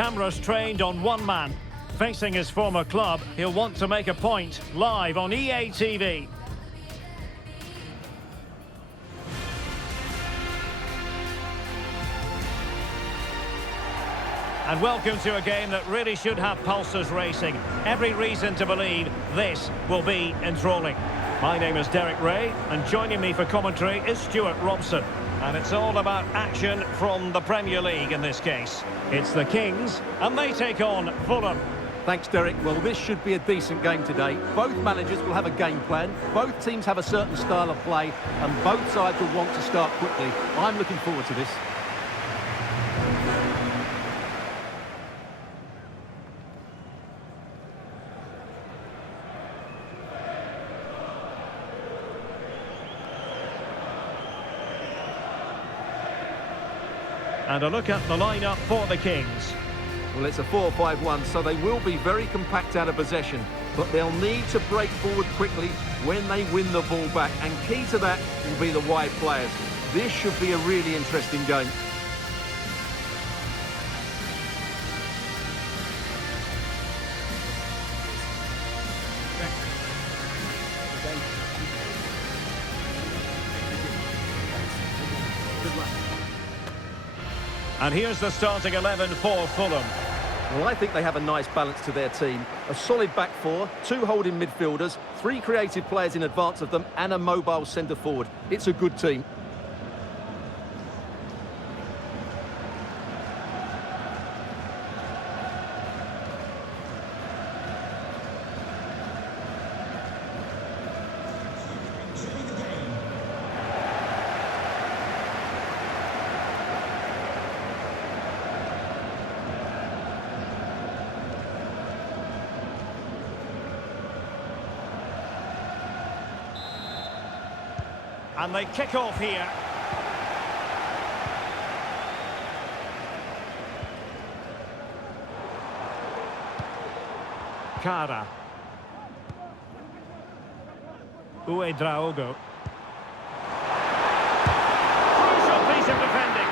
cameras trained on one man. Facing his former club, he'll want to make a point live on EA TV. And welcome to a game that really should have pulses racing. Every reason to believe this will be enthralling. My name is Derek Ray, and joining me for commentary is Stuart Robson. And it's all about action from the Premier League in this case. It's the Kings, and they take on Fulham. Thanks, Derek. Well, this should be a decent game today. Both managers will have a game plan. Both teams have a certain style of play, and both sides will want to start quickly. I'm looking forward to this. And a look at the lineup for the Kings. Well, it's a 4-5-1, so they will be very compact out of possession. But they'll need to break forward quickly when they win the ball back. And key to that will be the wide players. This should be a really interesting game. And here's the starting 11 for Fulham. Well, I think they have a nice balance to their team. A solid back four, two holding midfielders, three creative players in advance of them, and a mobile centre forward. It's a good team. And they kick off here. Cara. Uedraogo. Crucial piece of defending.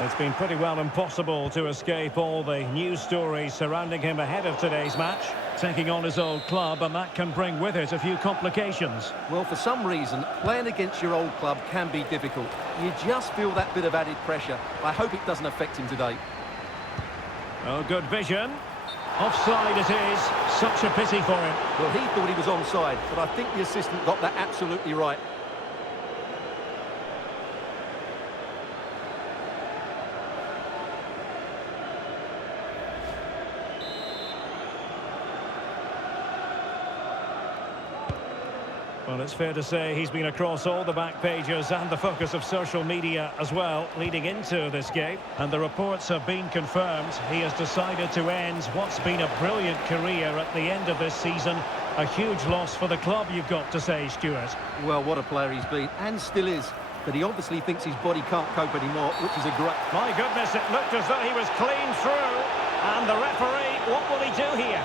It's been pretty well impossible to escape all the news stories surrounding him ahead of today's match. Taking on his old club, and that can bring with it a few complications. Well, for some reason, playing against your old club can be difficult. You just feel that bit of added pressure. I hope it doesn't affect him today. Oh, good vision. Offside it is. Such a pity for him. Well, he thought he was onside, but I think the assistant got that absolutely right. Well, it's fair to say he's been across all the back pages and the focus of social media as well, leading into this game. And the reports have been confirmed. He has decided to end what's been a brilliant career at the end of this season. A huge loss for the club, you've got to say, Stuart. Well, what a player he's been, and still is. But he obviously thinks his body can't cope anymore, which is a great... My goodness, it looked as though he was clean through. And the referee, what will he do here?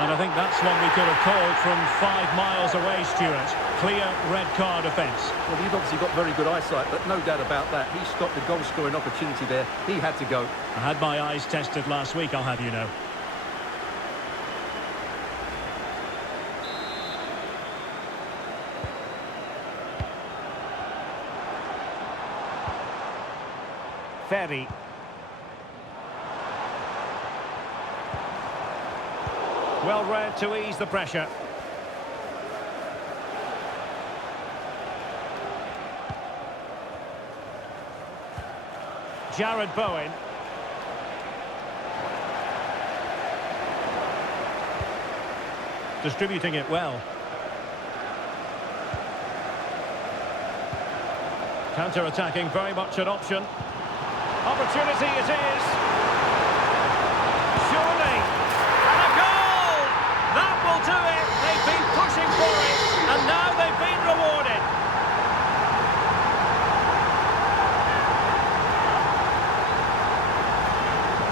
And I think that's one we could have called from 5 miles away, Stuart. Clear red card offence. Well, he's obviously got very good eyesight, but no doubt about that. He stopped the goal-scoring opportunity there. He had to go. I had my eyes tested last week, I'll have you know. Ferry. Well read to ease the pressure. Jared Bowen. Distributing it well. Counter-attacking, very much an option. Opportunity it is. Surely. And a goal! That will do it. They've been pushing for it, and now they've been rewarded.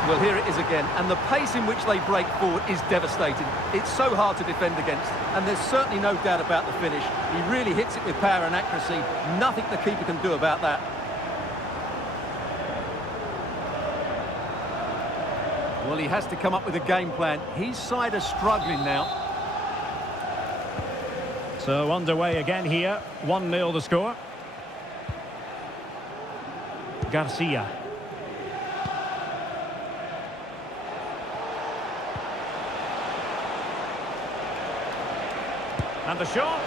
Well, Well, here it is again, and the pace in which they break forward is devastating. It's so hard to defend against, and there's certainly no doubt about the finish. He really hits it with power and accuracy. Nothing the keeper can do about that. Well, he has to come up with a game plan. His side are struggling now. So underway again here. 1-0 the score. Garcia. And the shot,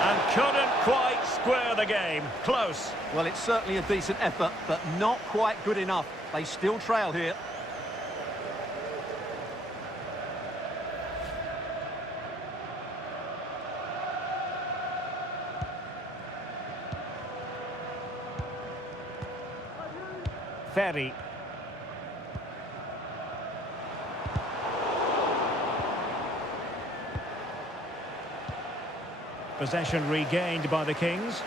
and couldn't quite square the game. Close. Well, it's certainly a decent effort, but not quite good enough. They still trail here. Ferry. Possession regained by the Kings.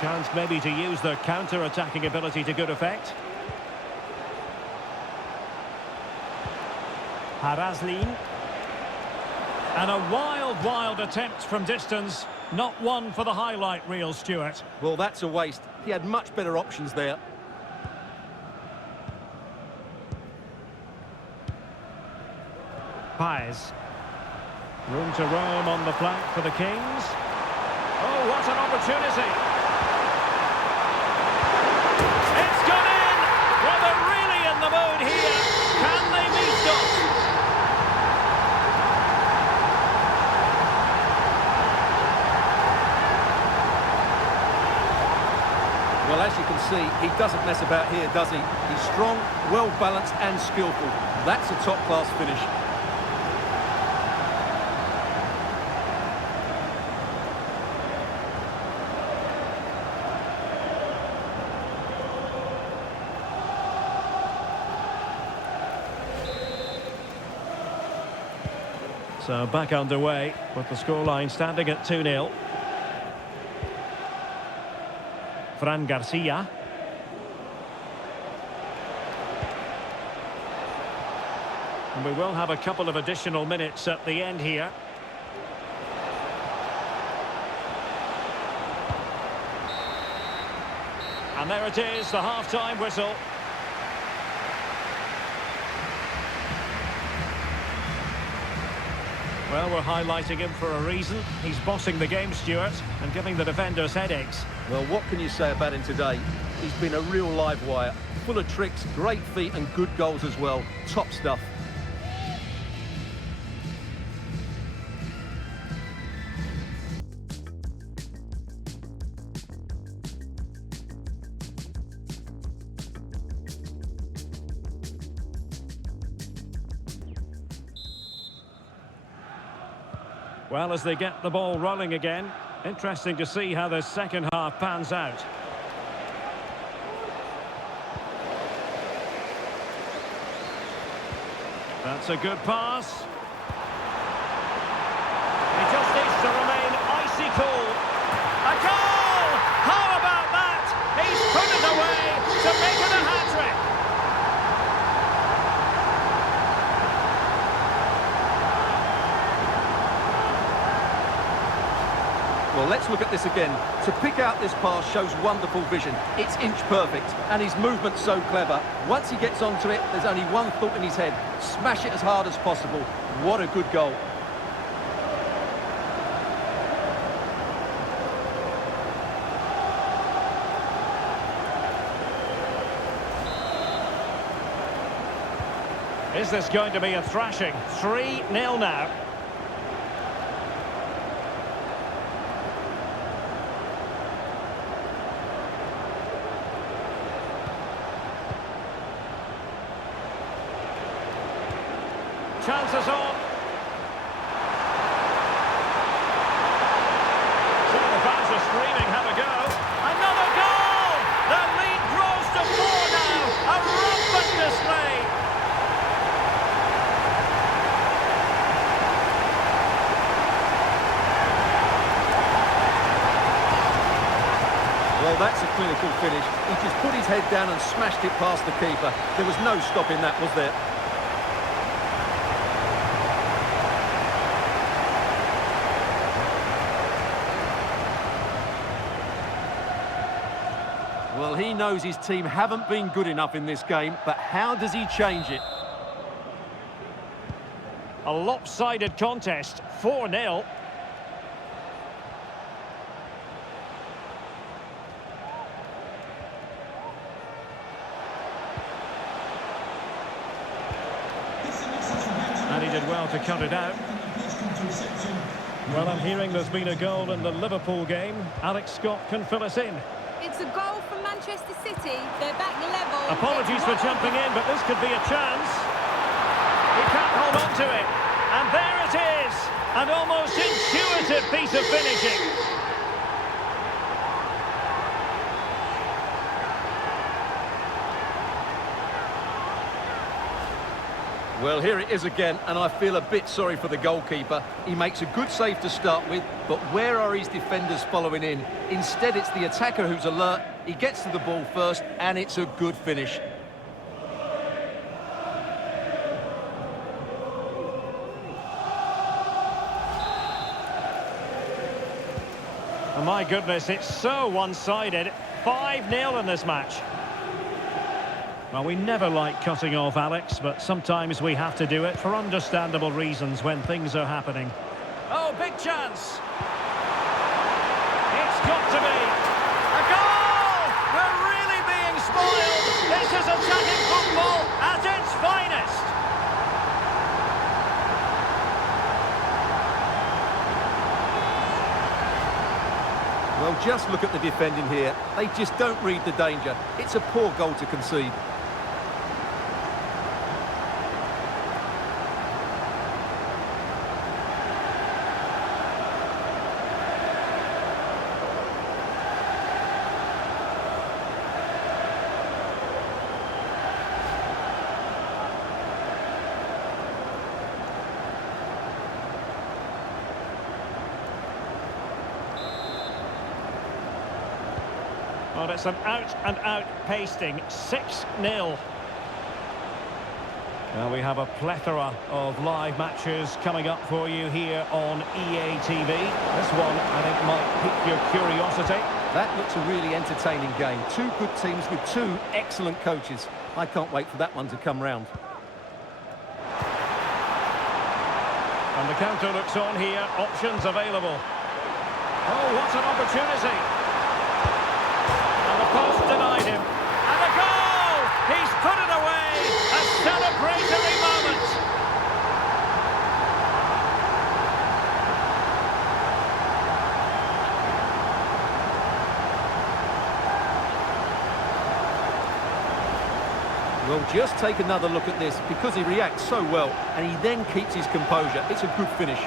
Chance maybe to use their counter-attacking ability to good effect. Harazlin. And a wild attempt from distance. Not one for the highlight reel, Stuart. Well, that's a waste. He had much better options there. Paéz. Room to roam on the flank for the Kings. Oh, what an opportunity! It's gone in! Well, they're really in the mood here. Can they be stopped? Well, as you can see, he doesn't mess about here, does he? He's strong, well-balanced and skillful. That's a top-class finish. So back underway with the scoreline standing at 2-0. Fran Garcia. And we will have a couple of additional minutes at the end here. And there it is, the half-time whistle. Well, we're highlighting him for a reason. He's bossing the game, Stuart, and giving the defenders headaches. Well, what can you say about him today? He's been a real live wire. Full of tricks, great feet and good goals as well. Top stuff. Well, as they get the ball rolling again, interesting to see how the second half pans out. That's a good pass. He just needs to remain icy cool. A goal! How about that? He's put it away to make it a hat-trick. Well, let's look at this again. To pick out this pass shows wonderful vision. It's inch perfect, and his movement's so clever. Once he gets onto it, there's only one thought in his head. Smash it as hard as possible. What a good goal. Is this going to be a thrashing? 3-0 now. Chances on. So the fans are screaming, have a go. Another goal! The lead grows to 4 now. A rampant display. Well, that's a clinical finish. He just put his head down and smashed it past the keeper. There was no stopping that, was there? Well, he knows his team haven't been good enough in this game, but how does he change it? A lopsided contest, 4-0. And he did well to cut it out. Well, I'm hearing there's been a goal in the Liverpool game. Alex Scott can fill us in. It's a goal from Manchester City. They're back level. Apologies for jumping in, but this could be a chance. He can't hold on to it. And there it is. An almost intuitive piece of finishing. Well, here it is again, and I feel a bit sorry for the goalkeeper. He makes a good save to start with, but where are his defenders following in? Instead, it's the attacker who's alert. He gets to the ball first, and it's a good finish. Oh, my goodness, it's so one-sided. 5-0 in this match. Well, we never like cutting off Alex, but sometimes we have to do it for understandable reasons when things are happening. Oh, big chance! It's got to be! A goal! We're really being spoiled! This is attacking football at its finest! Well, just look at the defending here. They just don't read the danger. It's a poor goal to concede. Well, it's an out-and-out pasting, 6-0. Well, we have a plethora of live matches coming up for you here on EA TV. This one, I think, might pique your curiosity. That looks a really entertaining game. Two good teams with two excellent coaches. I can't wait for that one to come round. And the counter looks on here, options available. Oh, what an opportunity! And the post denied him. And a goal! He's put it away! A celebratory moment! Well, just take another look at this, because he reacts so well, and he then keeps his composure. It's a good finish.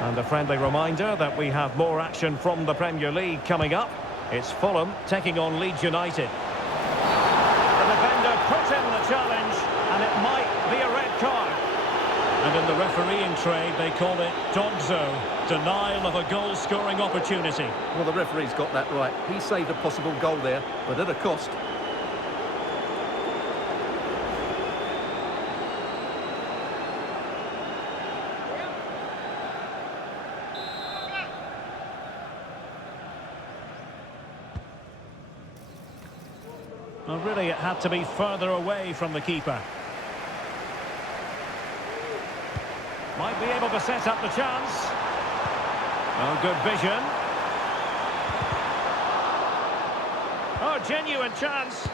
And a friendly reminder that we have more action from the Premier League coming up. It's Fulham taking on Leeds United. The defender put in the challenge, and it might be a red card. And in the refereeing trade, they call it dogzo, denial of a goal-scoring opportunity. Well, the referee's got that right. He saved a possible goal there, but at a cost. Well, really, it had to be further away from the keeper. Might be able to set up the chance. Oh, good vision. Oh, genuine chance.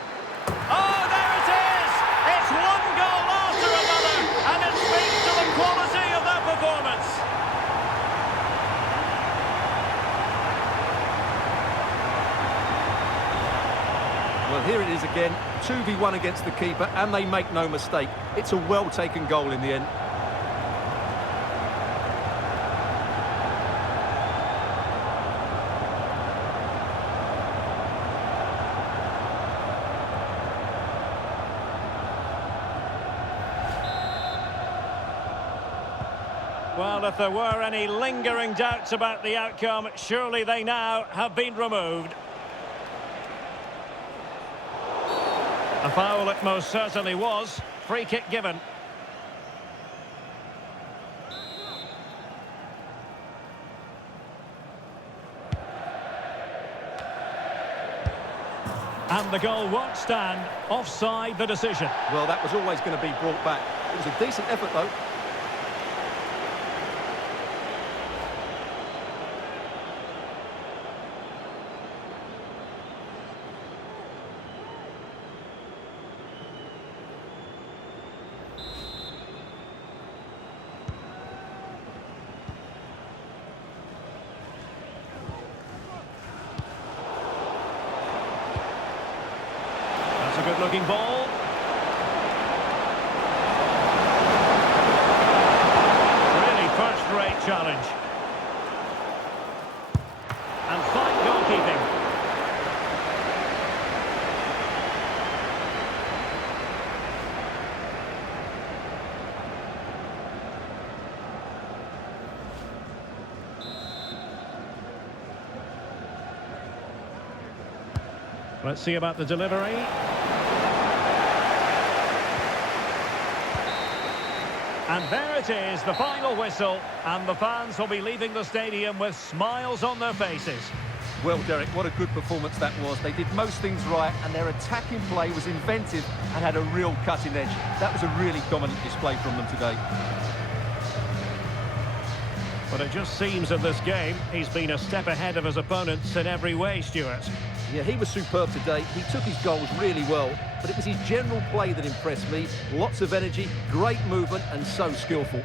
Oh, there it is! It's one goal after another, and it speaks to the quality of that performance. Well, here it is again, 2v1 against the keeper, and they make no mistake. It's a well-taken goal in the end. Well, if there were any lingering doubts about the outcome, surely they now have been removed. A foul it most certainly was. Free kick given. And the goal won't stand. Offside the decision. Well, that was always going to be brought back. It was a decent effort, though. A good-looking ball. Really first-rate challenge. And fine goalkeeping. Let's see about the delivery. And there it is, the final whistle, and the fans will be leaving the stadium with smiles on their faces. Well, Derek, what a good performance that was. They did most things right, and their attacking play was inventive and had a real cutting edge. That was a really dominant display from them today. But it just seems in this game, he's been a step ahead of his opponents in every way, Stuart. Yeah, he was superb today. He took his goals really well, but it was his general play that impressed me. Lots of energy, great movement, and so skillful.